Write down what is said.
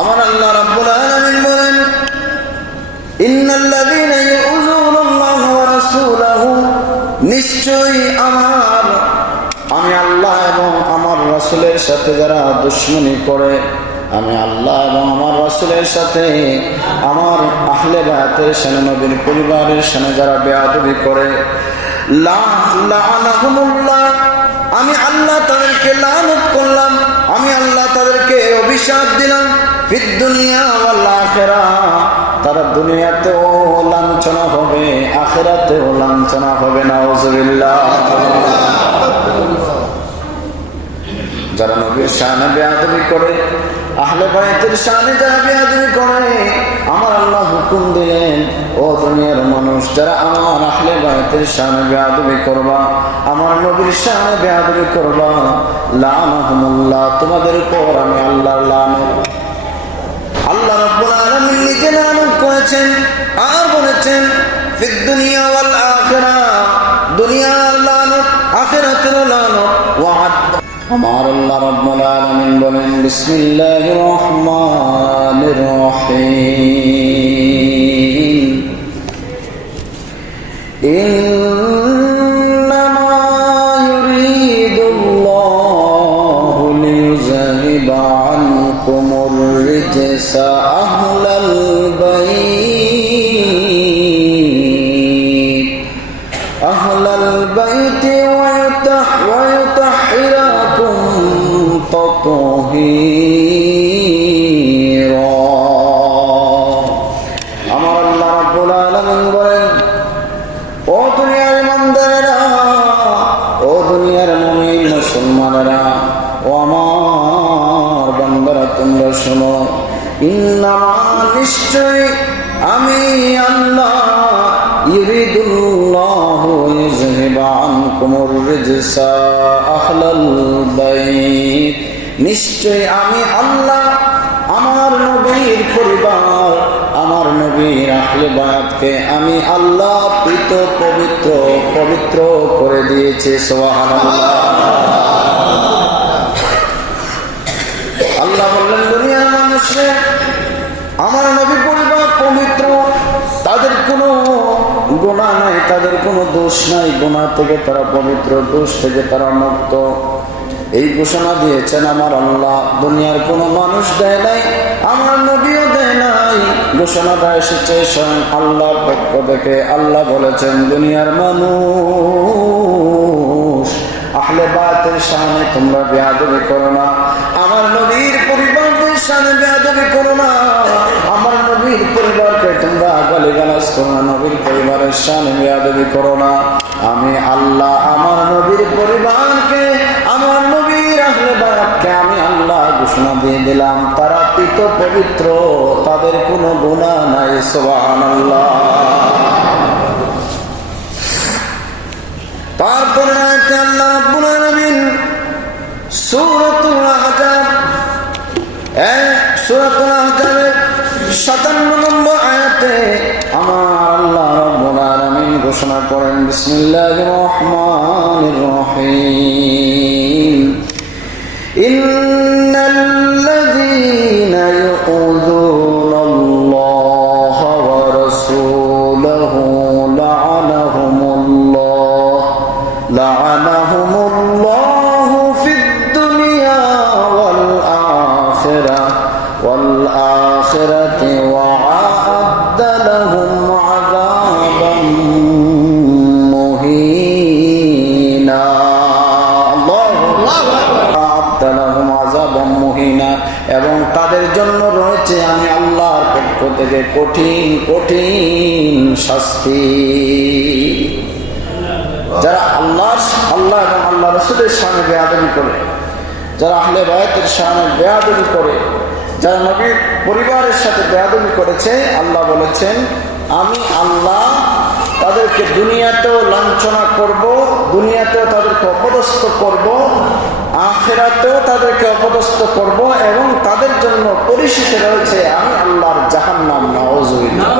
আমার আল্লাহ রাব্বুল আলামিন বলেন, ইন্নাল্লাযীনা ইউযুনাল্লাহ ওয়া রাসূলাহু, নিশ্চয়ই আমি আল্লাহ এবং আমার রাসূলের সাথে যারা দুশমনী করে, আমি আল্লাহ এবং আমার রাসূলের সাথে আমার আহলে বায়াতের সাথে নবীর পরিবারের সাথে যারা বেয়াদবি করে, লাআনাহুমুল্লাহ, আমি আল্লাহ তাদেরকে লানত করলাম, আমি আল্লাহ তাদেরকে অভিশাপ দিলাম, ফিদ দুনিয়া ওয়াল আখিরাহ, তারা দুনিয়াতেও লাঞ্ছনা হবে, আখিরাতেও লাঞ্ছনা হবে। নাউযুবিল্লাহ। যারা নবীর শানে বেয়াদবি করে, আহলে বায়াতের শানে যারা বেয়াদবি করে, আমার আল্লাহ হুকুম দিলেন, ও দুনিয়ার মানুষ, যারা আমার আহলে বায়াতের শানে বেয়াদবি করবা, আমার নবীর শানে বেয়াদবি করবা, লাআনাহুমুল্লাহ, তোমাদের উপর আমি আল্লাহর লানত। আল্লাহ রাব্বুল আলামিন নিজে লানত করেছেন আর বলেছেন, ফিদ দুনিয়া ওয়াল আখিরাহ, দুনিয়ার লানত, আখিরাতের লানত। আমার আল্লাহ রাব্বুল আলামিন বলেন, বিসমিল্লাহির রহমানির রহিম, ইন্নামা ইউরিদুল্লাহু লিইউযহিবা আনকুমুর রিজসা আহলাল বাইতি ওয়া ইউতাহহিরাকুম তাতহীরা। আমার আল্লাহ রাব্বুল আলামিন বলেন, ও দুনিয়ার ইমানদারেরা, ও দুনিয়ার মুমিন মুসলমানেরা, ও আমার বান্দারা, তোমরা শোনো, ইন্নামা, নিশ্চয় আমি আল্লাহ, ইউরিদুল্লাহু লিইউযহিবা আনকুমুর রিজসা আহলাল বাইত, নিশ্চয় আমি আল্লাহ আমার নবীর পরিবার, আমার নবীর আহলে বায়াতকে আমি আল্লাহ পবিত্র করে দিয়েছি। সুবহানাল্লাহ। আল্লাহ বললেন, দুনিয়ার মানুষরা, আমার নবী পরিবার পবিত্র, তাদের কোনো গুনাহ নাই, তাদের কোনো দোষ নাই, গুনাহ থেকে তারা পবিত্র, দোষ থেকে তারা মুক্ত। এই ঘোষণা দিয়েছেন আমার আল্লাহ, দুনিয়ার কোনো মানুষ দেয় নাই, আমার নবীও দেয় নাই, ঘোষণাটা এসেছে স্বয়ং আল্লাহর পক্ষ থেকে। আল্লাহ বলেছেন, দুনিয়ার মানুষ, আহলে বায়াতের শানে তোমরা বেয়াদবি করো না, আমার নবীর পরিবারদের শানে বেয়াদবি করো না, আমার নবীর পরিবারকে তোমরা গালিগালাজ করো না, নবীর পরিবারের শানে বেয়াদবি করো না। আমি আল্লাহ আমার নবীর পরিবারকে, আমার নবীর আহলে বায়াতকে আমি আল্লাহ ঘোষণা দিয়ে দিলাম, তারা পবিত্র, তাদের কোনো গুনাহ নাই। সুবহানাল্লাহ। তারপরে আয়াতে আল্লাহ রাব্বুল আলামিন সূরাতুল আহজাব, সূরাতুল আহজাবের 57 নম্বর আয়াতে আমার আল্লাহ রাব্বুল আলামিন ঘোষণা করেন, বিসমিল্লাহির রহমানির রহিম, ইন্নাল্লাযীনা ইউযুনাল্লাহা ওয়া রাসূলাহু লাআনাহুমুল্লাহু ফিদ দুনিয়া ওয়াল আখিরাতি ওয়া আ'আদ্দা লাহুম আযাবান মুহিনা। এবং তাদের জন্য রয়েছে আমি আল্লাহর পক্ষ থেকে কঠিন শাস্তি। যারা আল্লাহ এবং আল্লাহ রাসূলের শানে বেয়াদবি করে, যারা আহলে বায়াতের শানে বেয়াদবি করে, যারা নবীর পরিবারের সাথে বেয়াদবি করেছে, আল্লাহ বলেছেন আমি আল্লাহ তাদেরকে দুনিয়াতেও লাঞ্ছনা করব, দুনিয়াতেও তাদেরকে অপদস্থ করব, আখিরাতেও তাদেরকে অপদস্থ করব, এবং তাদের জন্য পরিশেষে রয়েছে আমি আল্লাহর জাহান্নাম। নাউযুবিল্লাহ।